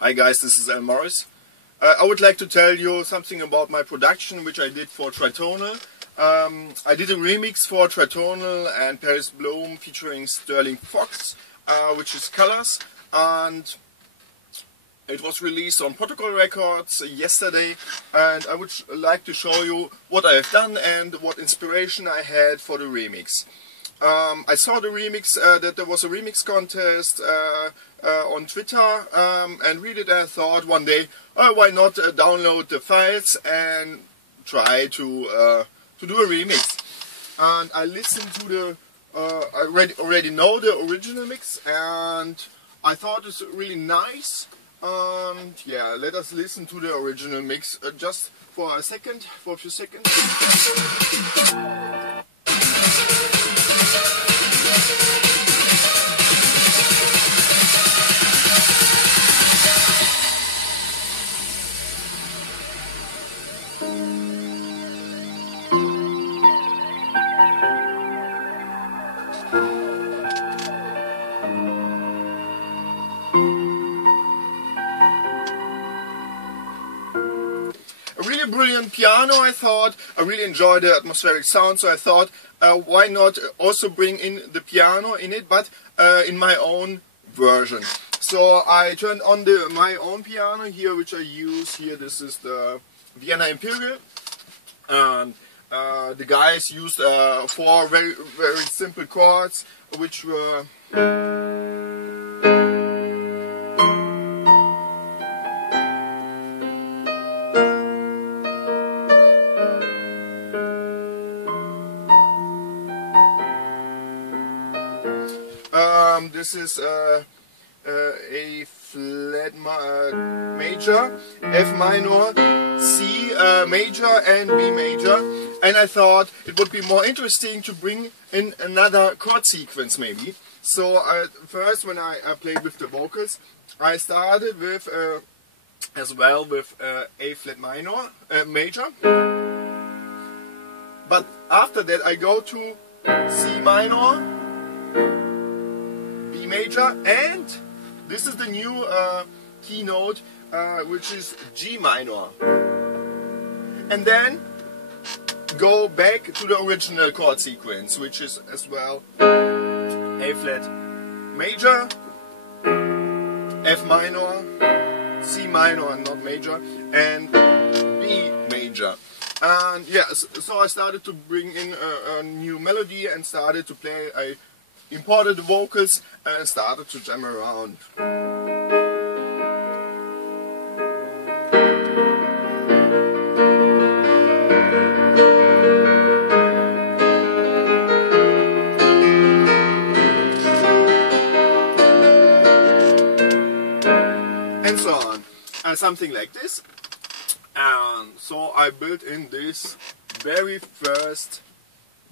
Hi guys, this is Morris. I would like to tell you something about my production which I did for Tritonal. I did a remix for Tritonal and Paris Blohm featuring Sterling Fox, which is Colors, and it was released on Protocol Records yesterday, and I would like to show you what I have done and what inspiration I had for the remix. I saw the remix, that there was a remix contest on Twitter, and read it, and I thought one day, oh, why not download the files and try to do a remix. And I listened to the, I already know the original mix, and I thought it's really nice. And yeah, let us listen to the original mix just for a few seconds. A really brilliant piano, I thought. I really enjoyed the atmospheric sound, so I thought, why not also bring in the piano in it, but in my own version. So I turned on my own piano here, which I use here. This is the Vienna Imperial, and the guys used 4 very simple chords, which were this is A flat major, F minor, C major and B major, and I thought it would be more interesting to bring in another chord sequence maybe. So first, when I played with the vocals, I started with as well with A flat minor, major, but after that I go to C minor, B major, and this is the new keynote, which is G minor, and then go back to the original chord sequence, which is as well A flat major, F minor, C minor and not major, and B major. And yes, so I started to bring in a new melody and started to play. I imported the vocals and started to jam around. And so on. Something like this. And so I built in this very first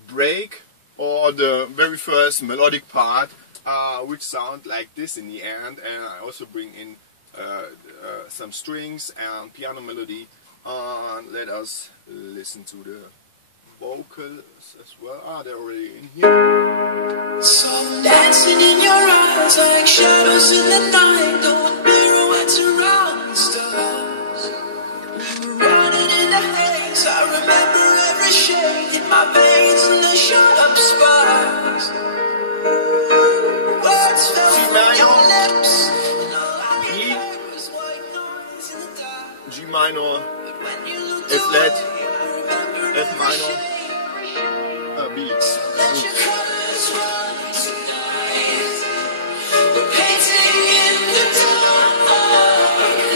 break, or the very first melodic part, which sound like this in the end, and I also bring in some strings and piano melody. Let us listen to the vocals as well. They're already in here. So dancing in your eyes like shadows in the night, doing pirouettes around the stars. We were running in the haze, I remember every shade in my veins and the shut up sparks. Words fell from your lips, and all I heard was white noise in the dark. G minor, But when you looked F flat, away, I remember F every minor, shade. B. Let your colors run tonight. We're painting in the dark.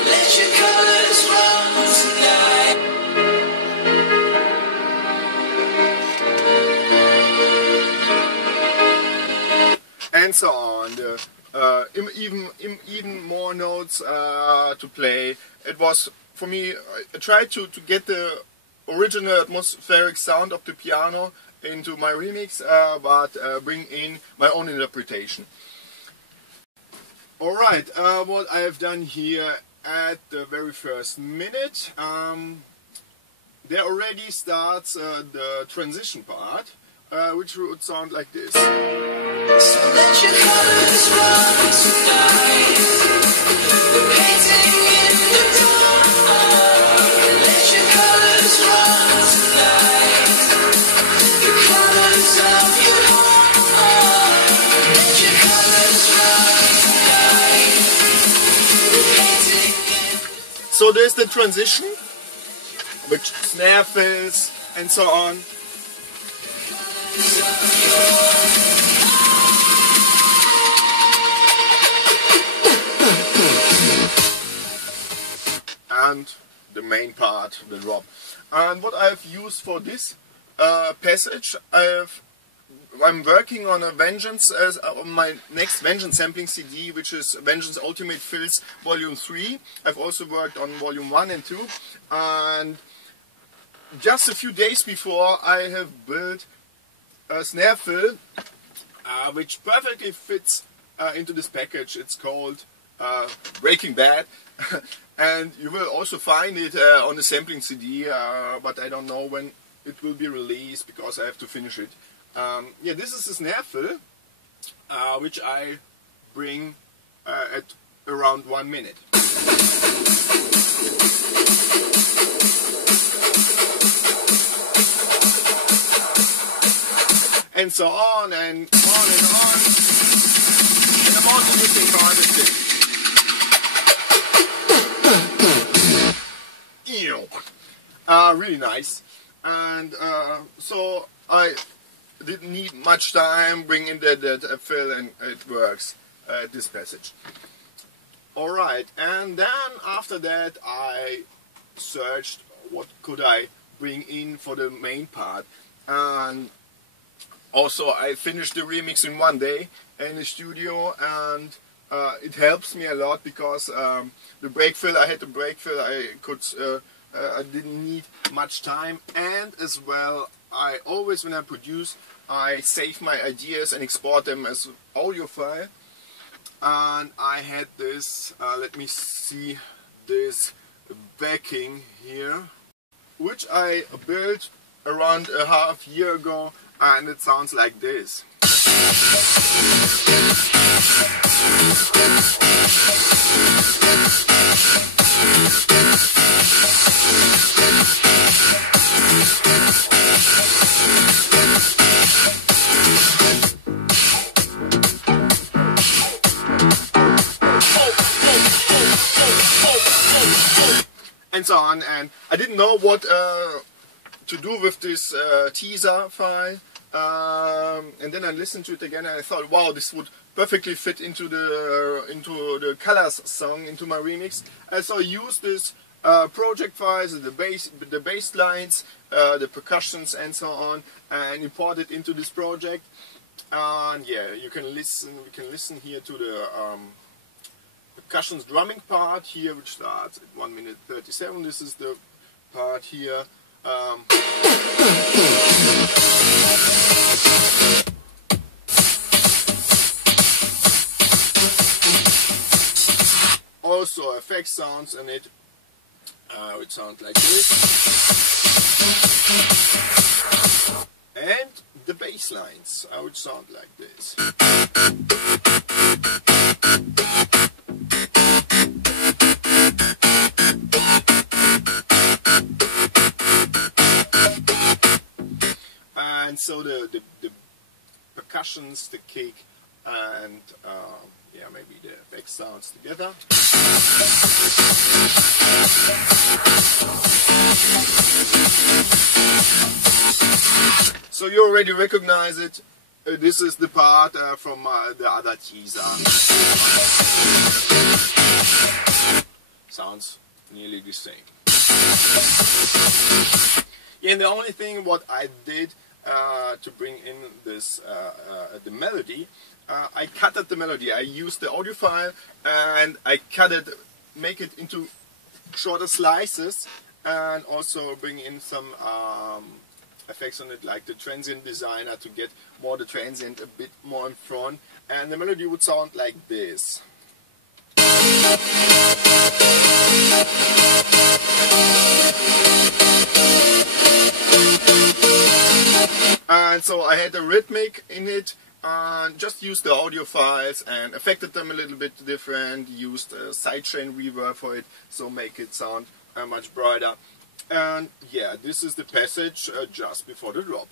Let your colors run tonight. And so on. Even more notes to play. It was, for me, I tried to get the original atmospheric sound of the piano into my remix, but bring in my own interpretation. Alright, what I have done here at the very first minute, there already starts the transition part, which would sound like this. So let your colors run tonight. We're painting So there's the transition, with snare fills and so on. And the main part, the drop. And what I've used for this passage, I'm working on a Vengeance, on my next Vengeance sampling CD, which is Vengeance Ultimate Fills Volume 3. I've also worked on Volume 1 and 2. And just a few days before, I have built a snare fill, which perfectly fits into this package. It's called Breaking Bad. And you will also find it on the sampling CD, but I don't know when it will be released because I have to finish it. Yeah, this is a snare fill, which I bring at around 1 minute. And so on and on and on. And I'm also using harvesting. Really nice. And so I didn't need much time, bring in the fill, and it works, this passage. Alright, and then after that I searched what could I bring in for the main part. And also I finished the remix in 1 day in the studio, and it helps me a lot because the break fill, I had the break fill, I didn't need much time, and as well I always, when I produce, I save my ideas and export them as audio file. And I had this, let me see, this backing here, which I built around a half year ago, and it sounds like this. And so on, and I didn't know what to do with this teaser file, and then I listened to it again and I thought, wow, this would perfectly fit into the colors song, into my remix. And so I used this project files, the bass lines, the percussions and so on, and import it into this project. And yeah, you can listen. We can listen here to the percussion's drumming part here, which starts at 1 minute 37. This is the part here. Also effect sounds in it, which sound like this. And the bass lines, which sound like this. And so the percussions, the kick, and yeah, maybe the effect sounds together. So you already recognize it. This is the part from the other teaser. Sounds nearly the same. Yeah, and the only thing what I did to bring in this the melody, I cutted the melody. I used the audio file and I cut it, make it into shorter slices, and also bring in some effects on it, like the transient designer, to get more the transient a bit more in front, and the melody would sound like this. And so I had a rhythmic in it, and just used the audio files and affected them a little bit different, used a sidechain reverb for it, so make it sound much brighter. And yeah, this is the passage just before the drop.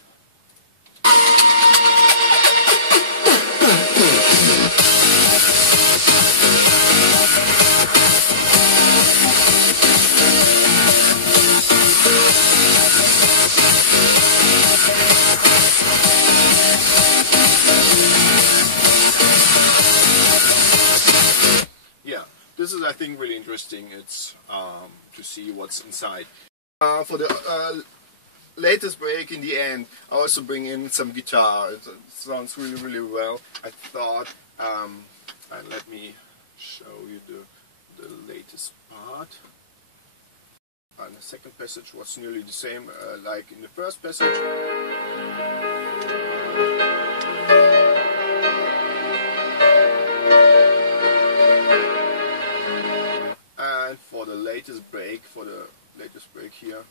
think really interesting. It's to see what's inside. For the latest break in the end, I also bring in some guitar. It sounds really well. I thought, and let me show you the latest part. And the second passage was nearly the same like in the first passage. And for the latest break here.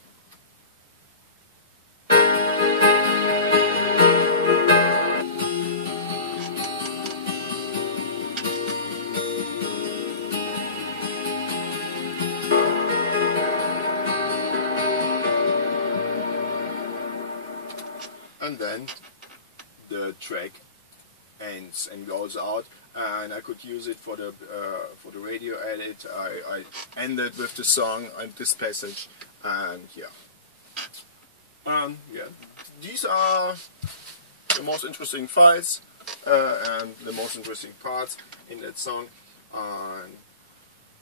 And then the track ends and goes out, and I could use it for the radio edit. I ended with the song and this passage, and yeah, these are the most interesting files and the most interesting parts in that song. And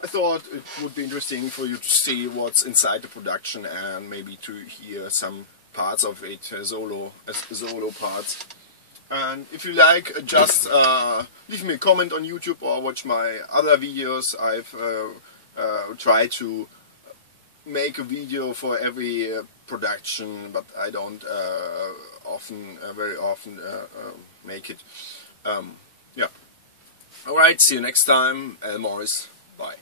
I thought it would be interesting for you to see what's inside the production and maybe to hear some parts of it, solo parts. And if you like, just leave me a comment on YouTube or watch my other videos. I've tried to make a video for every production, but I don't very often make it. Yeah. Alright, see you next time. Morris. Bye.